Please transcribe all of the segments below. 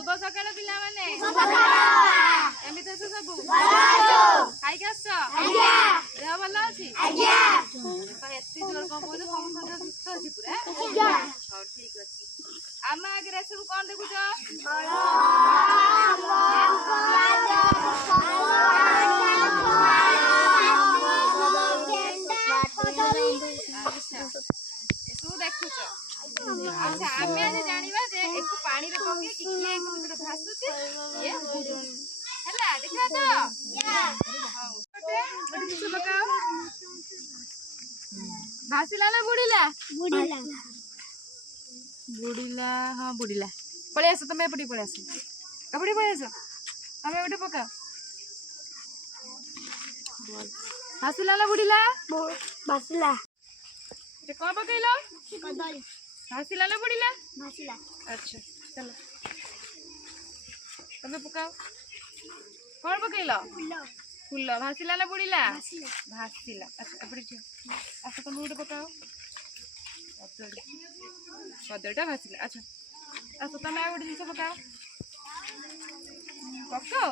शुभ सकाळ पिला माने एमिति अछ सब खाइके आस देह भल अच्छी एति जोर कम बोल समस्त सुस्थ अच्छी पूरा हाँ ठीक अच्छे आम आगे सब कौन देखुच देखुच अच्छा आम आज जानिबा जे एक पानी रे पके कि किए एक भीतर भासुची ये हैला देखा तो हां गोटे किछ पकाओ भासिला ना बुडीला बुडीला बुडीला हां बुडीला पळे आसो तमे पडी पळे आसो कबड्डी पळे आसो तमे गोटे पकाओ भासिला ना बुडीला भासिला ये कोन पकैलो कदली भासिला ना बुडीला भासिला अच्छा चलो तमे पकाओ कौन पकैलो फूल भासिला ना बुडीला भासिला अच्छा एपड़ी छ अच्छा तुम उठे पकाओ कदळटा भासिला अच्छा अच्छा तमे आ उठे जिंस पकाओ पकाओ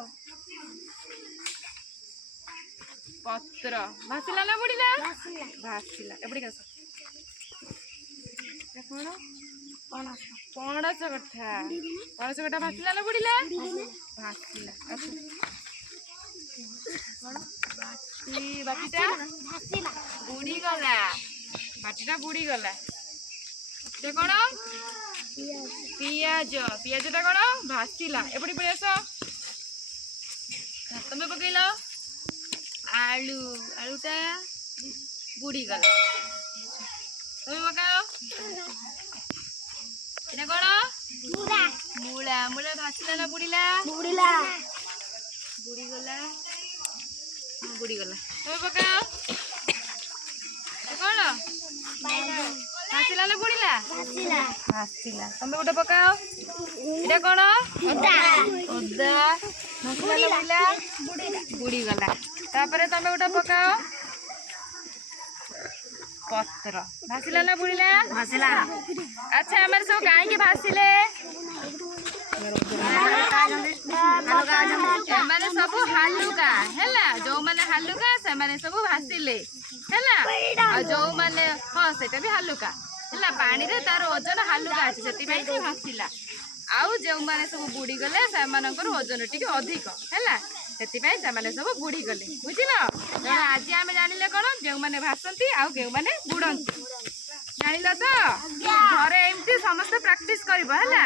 पत्र भासिला ना बुडीला भासिला एपड़ी कस कौन पणस कथा भासिला ना बुडीला भासिला अच्छा बाटीटा बुड़ी गला बाटीटा बुड़ी गला ये कौन पियाज पियाजटा कौन भासिला एपड़ी पड़े आस तमे पकैल आलू आलूटा बुड़ी गला तमे पकाओ ये कौन मूला मूला मूला भासिला ना बुड़ीला बुड़ीला बुड़ी गला बुड़ी गला तमे पकाओ कौन भासिला ना बुड़ीला भासिला भासिला तमे गोटे पकाओ ये कौन ओदा ओदा भासिला ना बुड़ीला बुड़ी गला तापरे तमे गोटे पकाओ पत्र भासिला ना बुड़ीला भासिला अच्छा हमर सब काहे के भासिले माने सब हालुका हैला जो माने हालुका से माने सब भासिले हैला आ जो माने हां सेटा भी हालुका हैला पानी रे तार ओजन हालुका अछि सेति भाई से भासिला आउ जो माने सब बुड़ी गले से मानकर ओजन टिके अधिक हैला सेति भाई से माने सब बुड़ी गले बुझिलो आज आमे जानिले कोन जे माने भासंती आउ के माने बुडंती जानिलो तो घरे एमती समस्त प्रैक्टिस करबो हैला।